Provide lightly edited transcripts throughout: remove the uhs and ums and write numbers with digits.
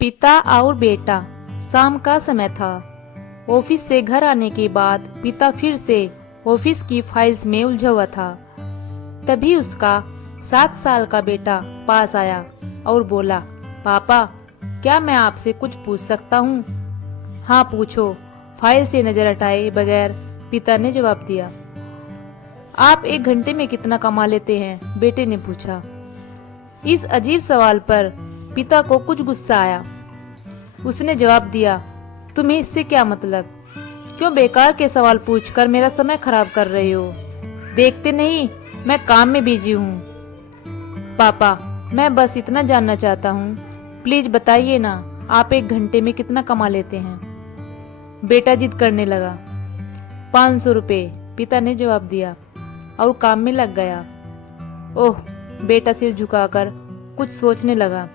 पिता और बेटा। शाम का समय था। ऑफिस से घर आने के बाद पिता फिर से ऑफिस की फाइल्स में उलझा हुआ था। तभी उसका 7 साल का बेटा पास आया और बोला, पापा, क्या मैं आपसे कुछ पूछ सकता हूँ? हाँ पूछो, फाइल से नजर हटाए बगैर पिता ने जवाब दिया। आप 1 घंटे में कितना कमा लेते हैं? बेटे ने पूछा। इस अजीब सवाल पर पिता को कुछ गुस्सा आया। उसने जवाब दिया, तुम्हें इससे क्या मतलब? क्यों बेकार के सवाल पूछकर मेरा समय खराब कर रहे हो? देखते नहीं मैं काम में बिजी हूँ। पापा, मैं बस इतना जानना चाहता हूँ, प्लीज बताइए ना, आप 1 घंटे में कितना कमा लेते हैं? बेटा जिद करने लगा। 500 रुपये, पिता ने जवाब दिया और काम में लग गया। ओह, बेटा सिर झुकाकर कुछ सोचने लगा।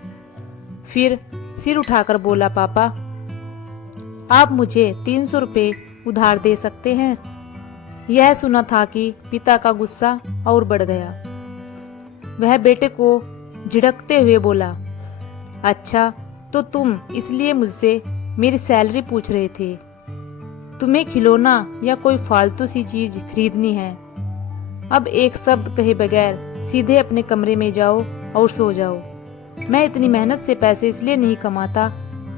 फिर सिर उठाकर बोला, पापा, आप मुझे 300 रुपये उधार दे सकते हैं? यह सुना था कि पिता का गुस्सा और बढ़ गया। वह बेटे को झिड़कते हुए बोला, अच्छा, तो तुम इसलिए मुझसे मेरी सैलरी पूछ रहे थे? तुम्हें खिलौना या कोई फालतू सी चीज खरीदनी है? अब एक शब्द कहे बगैर सीधे अपने कमरे में जाओ और सो जाओ। मैं इतनी मेहनत से पैसे इसलिए नहीं कमाता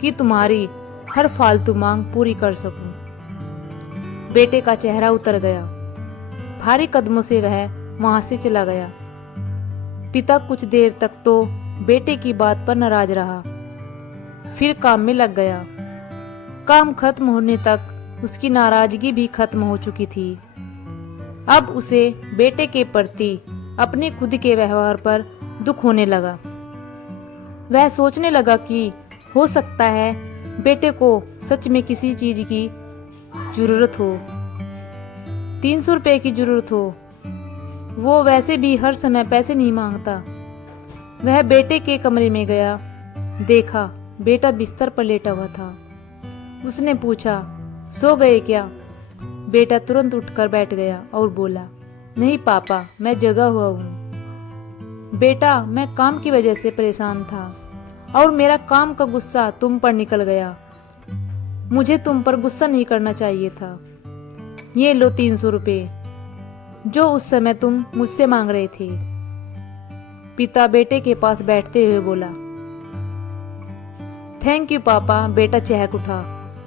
कि तुम्हारी हर फालतू मांग पूरी कर सकूं। बेटे का चेहरा उतर गया। भारी कदमों से वह वहां से चला गया। पिता कुछ देर तक तो बेटे की बात पर नाराज रहा, फिर काम में लग गया। काम खत्म होने तक उसकी नाराजगी भी खत्म हो चुकी थी। अब उसे बेटे के प्रति अपने खुद के व्यवहार पर दुख होने लगा। वह सोचने लगा कि हो सकता है बेटे को सच में किसी चीज की जरूरत हो, 300 रुपये की जरूरत हो। वो वैसे भी हर समय पैसे नहीं मांगता। वह बेटे के कमरे में गया, देखा बेटा बिस्तर पर लेटा हुआ था। उसने पूछा, सो गए क्या? बेटा तुरंत उठकर बैठ गया और बोला, नहीं पापा, मैं जगा हुआ हूँ। बेटा, मैं काम की वजह से परेशान था और मेरा काम का गुस्सा तुम पर निकल गया। मुझे तुम पर गुस्सा नहीं करना चाहिए था। ये लो 300 रुपये, जो उस समय तुम मुझसे मांग रहे थे। पिता बेटे के पास बैठते हुए बोला, थैंक यू पापा। बेटा चहक उठा।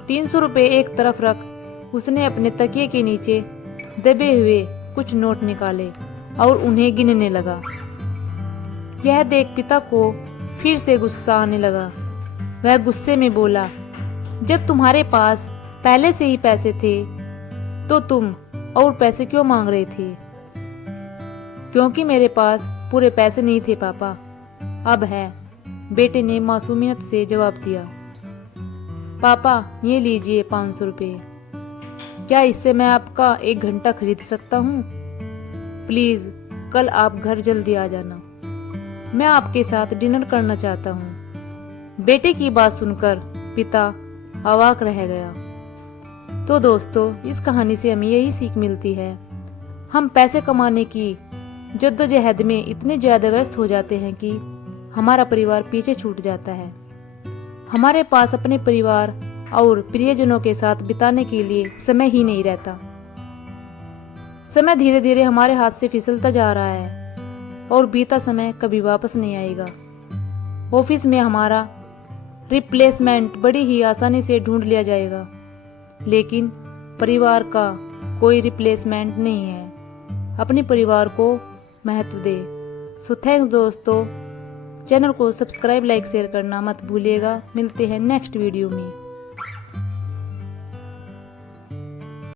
300 रुपये एक तरफ रख उसने अपने तकिए के नीचे दबे हुए कुछ नोट निकाले और उन्हें गिनने लगा। यह देख पिता को फिर से गुस्सा आने लगा। वह गुस्से में बोला, जब तुम्हारे पास पहले से ही पैसे थे तो तुम और पैसे क्यों मांग रहे थे? क्योंकि मेरे पास पूरे पैसे नहीं थे पापा, अब है, बेटे ने मासूमियत से जवाब दिया। पापा, ये लीजिए 500 रुपये। क्या इससे मैं आपका 1 घंटा खरीद सकता हूँ? प्लीज कल आप घर जल्दी आ जाना, मैं आपके साथ डिनर करना चाहता हूँ। बेटे की बात सुनकर पिता अवाक रह गया। तो दोस्तों, इस कहानी से हमें यही सीख मिलती है, हम पैसे कमाने की जद्दोजहद में इतने ज्यादा व्यस्त हो जाते हैं कि हमारा परिवार पीछे छूट जाता है। हमारे पास अपने परिवार और प्रियजनों के साथ बिताने के लिए समय ही नहीं रहता। समय धीरे धीरे हमारे हाथ से फिसलता जा रहा है और बीता समय कभी वापस नहीं आएगा। ऑफिस में हमारा रिप्लेसमेंट बड़ी ही आसानी से ढूंढ लिया जाएगा, लेकिन परिवार का कोई रिप्लेसमेंट नहीं है। अपने परिवार को महत्व दे। सो थैंक्स दोस्तों, चैनल को सब्सक्राइब, लाइक, शेयर करना मत भूलिएगा। मिलते हैं नेक्स्ट वीडियो में।